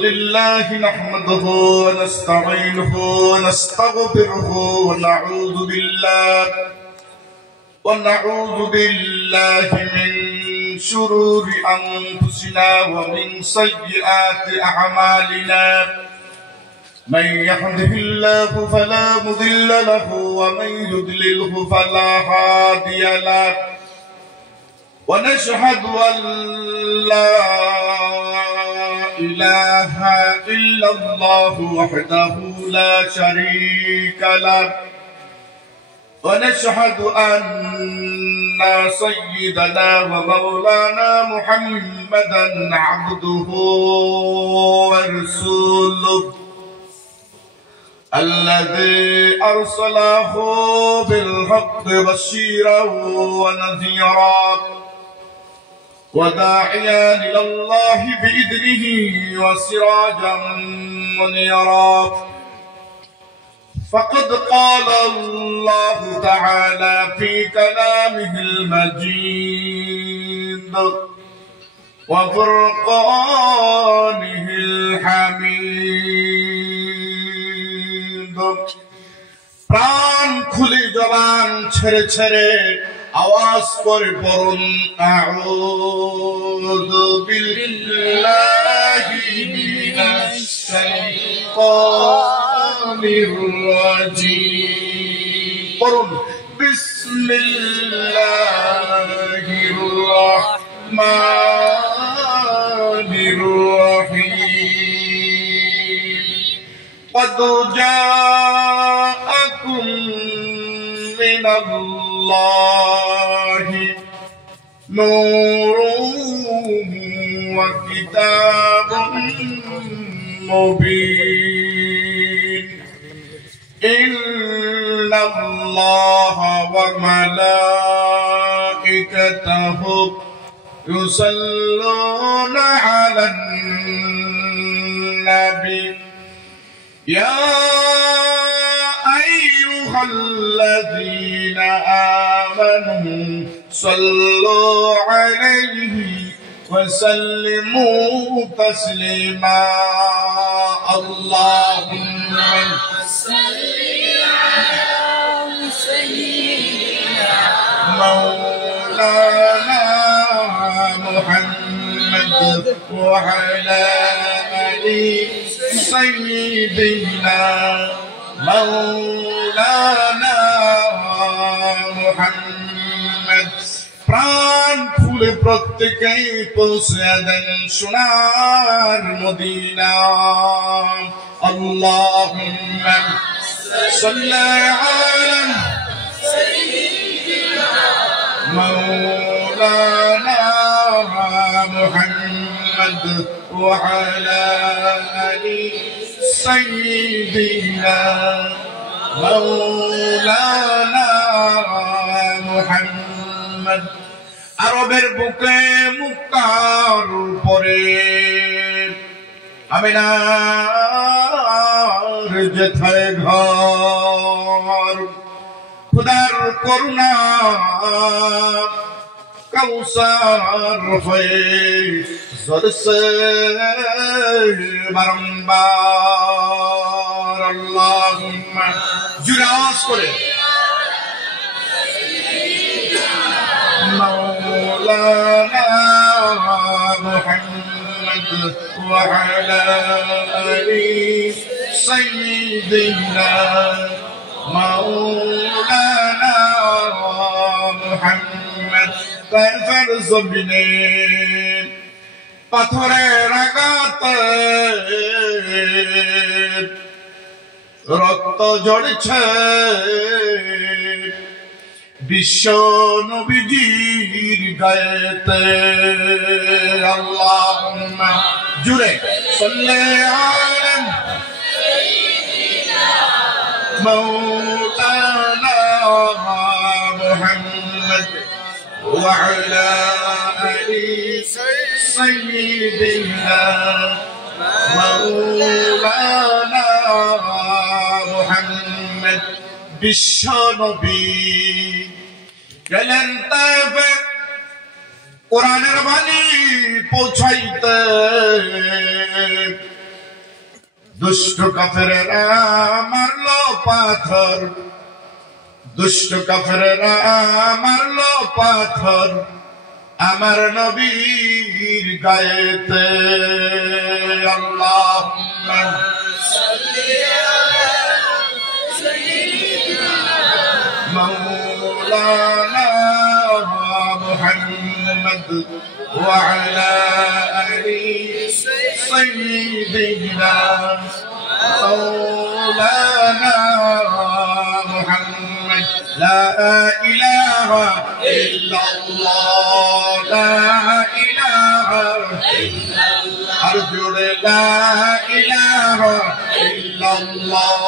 لله نحمده ونستعينه ونستغفره ونعوذ بالله من شرور أنفسنا ومن سيئات أعمالنا من يهده الله فلا مضل له ومن يضلله فلا هادي له ونشهد أن لا إله إلا الله وحده لا شريك له ونشهد أن سيدنا ومولانا محمدا عبده ورسوله الذي أرسله بالحق بشيرا ونذيرا وداعيا إلى الله بإذنه وسراجا منيرا فقد قال الله تعالى في كلامه المجيد وفرقانه الحميد প্রাণ খুলে জবান ছেড়ে ছেড়ে আওয়াজ করে পড়ুন আউযু বিল্লাহি মিনাশ শাইতানির রাজীম পড়ুন বিসমিল্লাহির রাহমানির রহিম قد جاءكم من الله نور وكتاب مبين إن الله وملائكته يصلون على النبي يا أيها الذين آمنوا صلوا عليه وسلموا تسليما اللهم صل على سيدنا مولانا محمد وعلى آله سيدنا مولانا محمد প্রাণ খুলে প্রত্যেকেই পৌঁছে দেন সোনার মদিনা আল্লাহুম্মা সাল্লি আলা সাইয়্যিদিনা মাওলানা মুহাম্মদ ওয়া আলা আলি সাইয়্যিদিনা মাওলানা মুহাম্মদ আরবের বুকে মুক্তার পরে আমিনার যেথায় ঘর খুদার করুণা কাউসার হয়ে ঝরছে বারংবার আল্লাহুম্মা জুড়ে আওয়াজ করে مولانا محمد وعلى آل سيدنا مولانا محمد فرز بني পাথরের আঘাতে রক্ত ঝরছে বিশ্ব নবীজির গায়েতে আল্লাহুম্মা জুড়ে সাল্লি আলা সাইয়্যিদিনা মাওলানা মুহাম্মদ ওয়া আলা আলি সাইয়্যিদিনা মাওলানা মুহাম্মদ বিশ্ব নবী গেলেন তায়েফে কোরআনের বাণী পৌঁছাইতে দুষ্ট কাফেরেরা মারলো পাথর, দুষ্ট কাফেরেরা মারলো পাথর আমার নবীর গায়েতে। আল্লাহুম্মা সাল্লি আলা সাইয়্যিদিনা মাওলানা মুহাম্মদ ওয়া আলা আলি সাইয়্যিদিনা মাওলানা মুহাম্মদ। লা ইলাহা ইল্লাল্লাহ, লা ইলাহা ইল্লাল্লাহ, আর জোরে লা ইলাহা ইল্লাল্লাহ,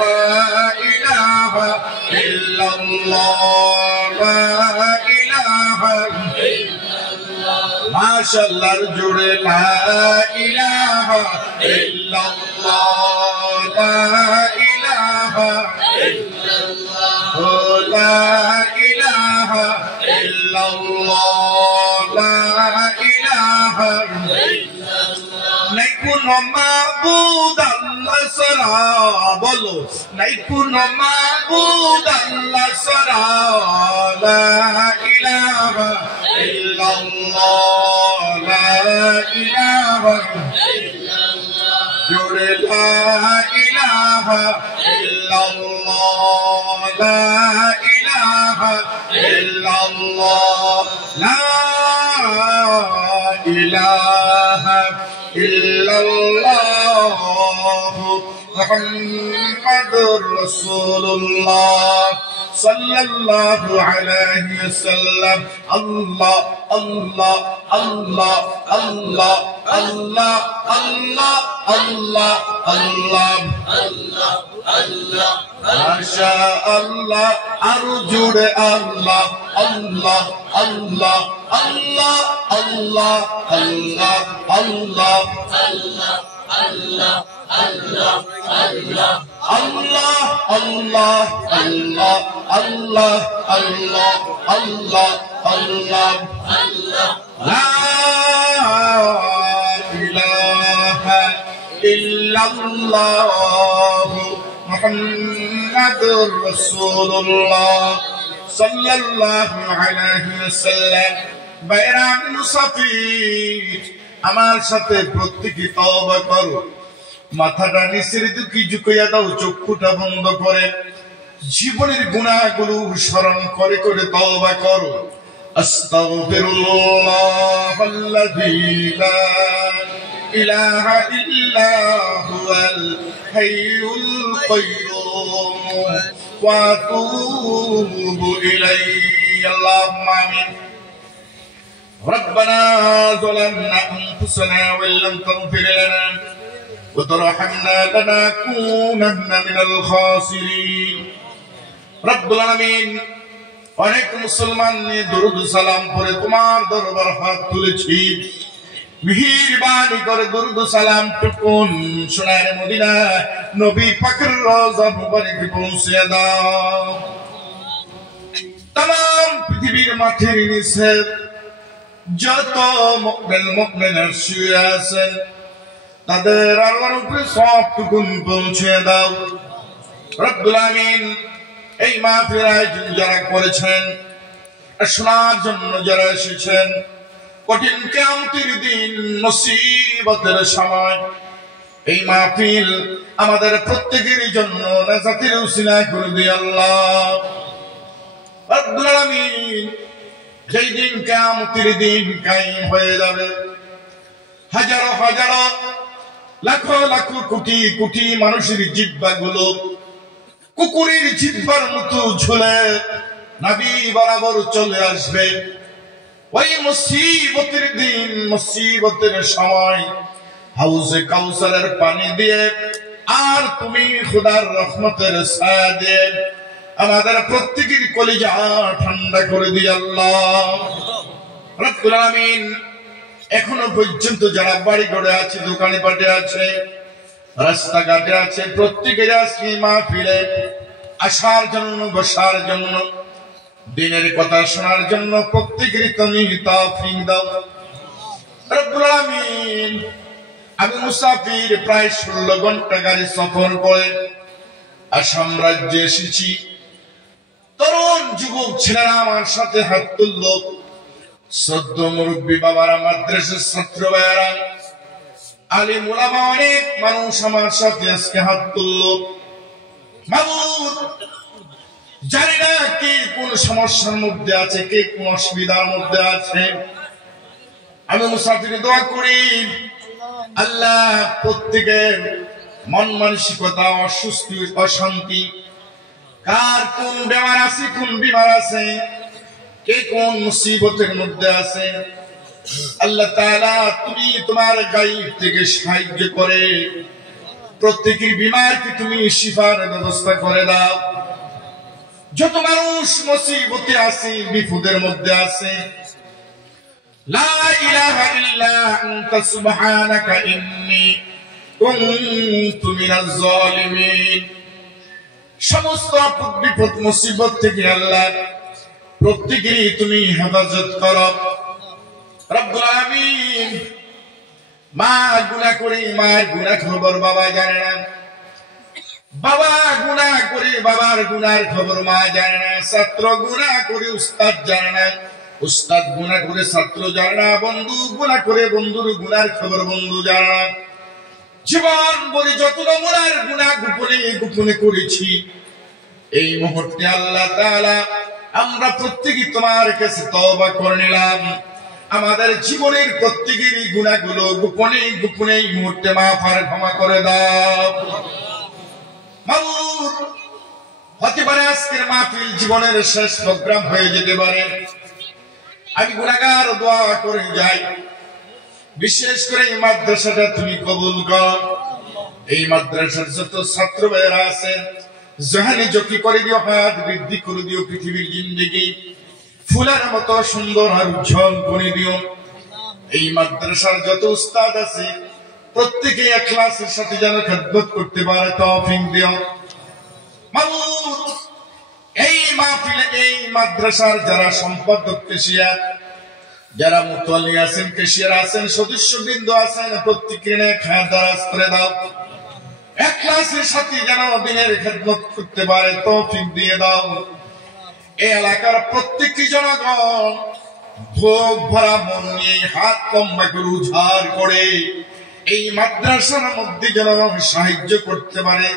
লা ইলাহা ইল্লাল্লাহ, লা ইলাহা ইল্লাল্লাহ। মাশাআল্লাহ, আর জোরে লা ইলাহা ইল্লাল্লাহ, লা ইলাহা ইল্লাল্লাহ, লা ইলাহা ইল্লাল্লাহ, লা ইলাহা ইল্লাল্লাহ। নাই কোনো মাবুদ আল্লাহ ছাড়া, বলো নাই কোনো মাবুদ আল্লাহ ছাড়া, লা ইলাহা ইল্লাল্লাহ, লা ইলাহা ইল্লাল্লাহ, জোরে লা ইলাহা ইল্লাল্লাহ, লা ইলাহা ইল্লাল্লাহ, লা ইলাহা ইল্লাল্লাহ মুহাম্মাদুর রাসূলুল্লাহ সাল্লাল্লাহু আলাইহি ওয়াসাল্লাম। আল্লাহ আল্লাহ আল্লাহ আল্লাহ আল্লাহ আল্লাহ আল্লাহ আল্লাহ আল্লাহ আল্লাহ মাশা আল্লাহ, আরো জোরে আল্লাহ আল্লাহ আল্লাহ আল্লাহ আল্লাহ আল্লাহ আল্লাহ আল্লাহ আল্লাহ আল্লাহ আল্লাহ আল্লাহ আল্লাহ আল্লাহ আল্লাহ আল্লাহ আল্লাহ আল্লাহ আল্লাহ। লা ইলাহা ইল্লাল্লাহ মুহাম্মাদুর রাসূলুল্লাহ সাল্লাল্লাহু আলাইহি ওয়াসাল্লাম। বাইরাম মুসাফির, আমার সাথে প্রত্যেকে তওবা করো, মাথাটা নিচের দিকে ঝুঁকিয়ে দাও, চক্ষুটা বন্ধ করে জীবনের গুনাহগুলো স্মরণ করে করে তওবা করো। আস্তাগফিরুল্লাহাল্লাযী লা ইলাহা ইল্লা হুয়াল হাইয়ুল কাইয়্যুম ওয়া আতুবু ইলাইহি। আল্লাহুম্মা আমিন। ربنا ظلمنا أنفسنا وإن لم تغفر لنا وترحمنا لنكونن من الخاسرين। رب العالمين, অনেক মুসলমান নিয়ে দরুদ সালাম পড়ে তোমার দরবার হাত তুলেছি, মেহেরবানি করে দরুদ সালাম টুকুন সোনার মদিনা নবী পাকের রওজা মুবারকে পৌঁছে দাও। तमाम পৃথিবীর মাঠের নিচে যত মুমিন মুমিনা শুয়ে আছেন তাদের আল্লাহর উপরে সবটুকুন পৌঁছে দাও। রব্বুল আমিন, এই মাহফিল আয়োজন যারা করেছেন, শোনার জন্য যারা এসেছেন, কঠিন কিয়ামতের দিন মুসিবতের সময় এই মাহফিল আমাদের প্রত্যেকের জন্য নাজাতের উসিলা করে দিও আল্লাহ। রব্বুল আমিন, যেই দিন কিয়ামতের দিন কায়েম হয়ে যাবে, হাজারো হাজারো লাখো লাখো কোটি কোটি মানুষের জিহ্বাগুলো কুকুরের জিহ্বার মতো ঝুলে নবী বরাবর চলে আসবে। ওই মুসিবতের দিন, মুসিবতের সময় হাউজে কাউসারের পানি দিয়ে আর তুমি খোদার রহমতের ছায়া দিয়ে আমাদের প্রত্যেকের কলিজা ঠান্ডা করে দিও আল্লাহ। রব্বুল আমিন, এখনো পর্যন্ত যারা বাড়ি ঘরে আছে, দোকানে পাটে আছে, রাস্তাঘাটে আছে, প্রত্যেকের আজকে মাহফিলে আসার জন্য, বসার জন্য, দিনের কথা শোনার জন্য প্রত্যেকেরই তুমি তৌফিক দাও। রব্বুল আমিন, আমি মুসাফির, প্রায় 16 ঘন্টা গাড়ি সফর করে আসাম রাজ্যে এসেছি। তরুণ যুবক ছেলেরা আমার সাথে হাত তুলল, শ্রদ্ধ মুরব্বী বাবারা, মাদ্রাসার ছাত্র ভাইয়ারা, আলিম উলামা, অনেক মানুষ আমার সাথে আজকে হাত তুলল। মাবুদ, জানি না কে কোন সমস্যার মধ্যে আছে, কে কোন অসুবিধার মধ্যে আছে। আমি মুসাফির দোয়া করি, আল্লাহ প্রত্যেকের মন মানসিকতা, অসুস্থ, অশান্তি, কার কোন বেমার আছে, কোন বিমার আছে, কে কোন মুসিবতের মধ্যে আছে, আল্লাহ তাআলা তুমি তোমার গায়ব থেকে সাহায্য করে প্রত্যেকের বিমারকে তুমি শিফার ব্যবস্থা করে দাও। যত মানুষ মুসিবতে আছে, বিপদের মধ্যে আছে, লা ইলাহা ইল্লা আনতা সুবহানাকা ইন্নী কুনতু মিনাজ জালিমিন। সমস্ত বিপদ মুসিবত থেকে আল্লাহ প্রত্যেকেরই তুমি হেফাজত করো রব্বুল আলামিন। মা গুনাহ করে মার গুনাহ খবর বাবা জানে না, বাবা গুনাহ করে বাবার গুনার খবর মা জানে না, ছাত্র গুনাহ করে উস্তাদ জানে না, উস্তাদ গুনাহ করে ছাত্র জানে না, বন্ধু গুনাহ করে বন্ধুর গুনার খবর বন্ধু জানে না। জীবন বলে যত গুনার গুনাহ গোপনে গোপনে করেছি, এই মুহূর্তে আল্লাহ তাআলা আমরা প্রত্যেকই তোমার কাছে তওবা করে নিলাম। আমাদের জীবনের প্রত্যেকেরই গুনাহগুলো গোপনে গোপনে এই মুহূর্তে মাফ আর ক্ষমা করে দাও। মাবুদ, হতে পারে আজকের মাহফিল জীবনের শেষ প্রোগ্রাম হয়ে যেতে পারে। আমি গুনাহগার দোয়া করে যাই, বিশেষ করে এই মাদ্রাসাটা তুমি কবুল করো। এই মাদ্রাসার যত ছাত্র ভাইয়েরা আছেন, জাহানি জকি করে দিও, হায়াত বৃদ্ধি করে দিও, পৃথিবীর জিন্দেগি ফুলের মতো সুন্দর আর উজ্জ্বল করে দিও। এই মাদ্রাসার যত উস্তাদ আছে প্রত্যেকে ইখলাসের সাথে যেন খেদমত করতে পারে তৌফিক দিও। মাবুদ, এই মাহফিলে এই মাদ্রাসার যারা সম্পাদক, কেশিয়ার, যারা মুতাল্লি আছেন, কেশিয়ার আছেন, সদস্যবৃন্দ আছেন, প্রত্যেকের খায় দারাজ করে দাও। ইখলাসের সাথে যেন দিনের খেদমত করতে পারে তৌফিক দিয়ে দাও। এই এলাকার প্রত্যেকটি জনগণ ভোগ ভরা মন নিয়ে হাত লম্বা করে উজাড় করে এই মাদ্রাসার মধ্যে যেন সাহায্য করতে পারে,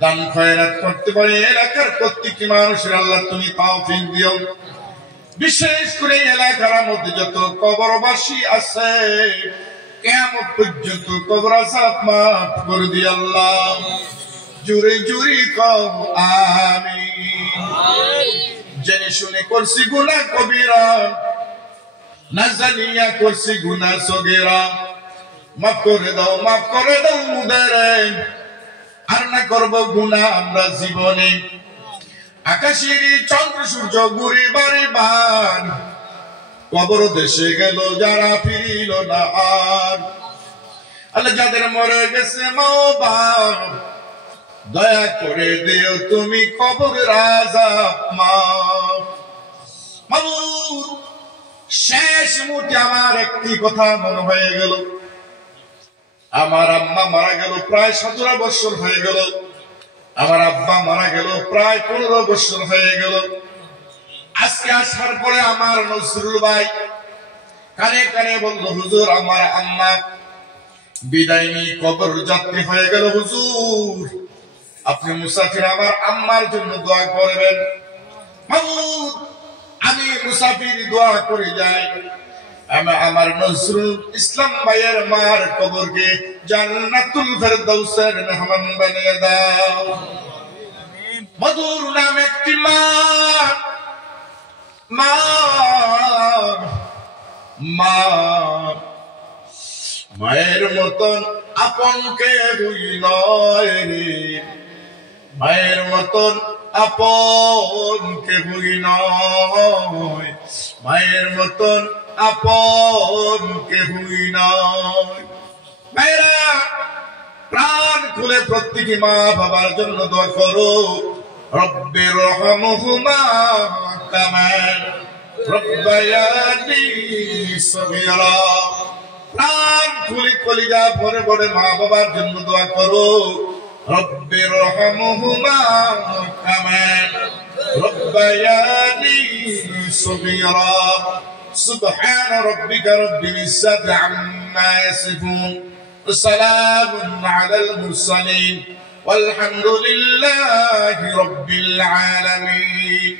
দান খয়রাত করতে পারে। এলাকার প্রত্যেকটি মানুষের আল্লাহ তুমি তৌফিক দিও। বিশেষ করে এলাকার মধ্যে যত কবরবাসী আছে, কিয়ামত পর্যন্ত কবর আযাব মাফ করে দিও আল্লাহ। জোরে জোরে কও আমিন। জেনে শুনে করছি গুনাহ কবিরা, না জানিয়া করছি গুনাহ সগীরা, মাফ করে দাও, মাফ করে দাও মুদারে। আর না করব গুনাহ আমরা জীবনে। আকাশের চন্দ্র সূর্য ঘুরে বারে বার, কবর দেশে গেল যারা ফিরিল না আর। আল্লাহ, যাদের মরে গেছে মা বাপ, দয়া করে দিও তুমি কবরের আযাব মাফ। মাবুদ, শেষ মুহূর্তে আমার একটি কথা মনে হয়ে গেল। আমার আম্মা মারা গেল প্রায় 17 বছর হয়ে গেল, আমার আব্বা মারা গেল প্রায় 15 বছর হয়ে গেল। আজকে আসার পরে আমার নজরুল ভাই কানে কানে বলল, হুজুর আমার আম্মা বিদায় নিয়ে কবর যাত্রী হয়ে গেল, হুজুর আপনি মুসাফির আমার আম্মার জন্য দোয়া করবেন। মাবুদ, আমি মুসাফির দোয়া করে যাই, আমার নজরুল ইসলাম ভাইয়ের মার কবরকে জান্নাতুল ফেরদাউসের মেহমান বানিয়ে দাও। মধুর নাম একটি মা, মা মা মায়ের মতন আপন কেউই নয় রে, মায়ের মতন আপন কেউই নয়, মায়ের মতন আপন কেউই নয়। মায়েরা প্রাণ খুলে প্রত্যেকটি মা বাবার জন্য দোয়া করো। রব্বির রহমহুমা কামা রব্বায়ানি সগীরা। প্রাণ ফুলি কলিজা ভরে ভরে মা বাবার জন্য দোয়া করো রব্বির রহমহুমা কামা রব্বায়ানি সগীরা সুবহান রাব্বিকা রব্বিল ইজ্জাতি আম্মা ইয়াসিফুন ওয়া সালামুন আলাল মুরসালিন walhamdulillahi rabbil alamin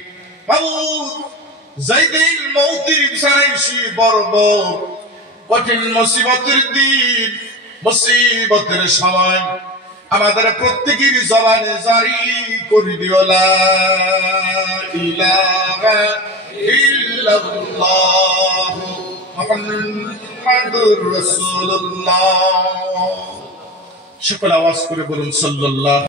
মাউত যাইদিন মৌতের বিছানায় বর্ব কঠিন মুসিবতের দিন মুসিবতের সময় আমাদের প্রত্যেকের জবানে জারি করে দিও লা ইলাহা ইল্লাল্লাহ মুহাম্মাদুর রাসূলুল্লাহ সকল আওয়াজ করে বলুন সাল্লাল্লাহু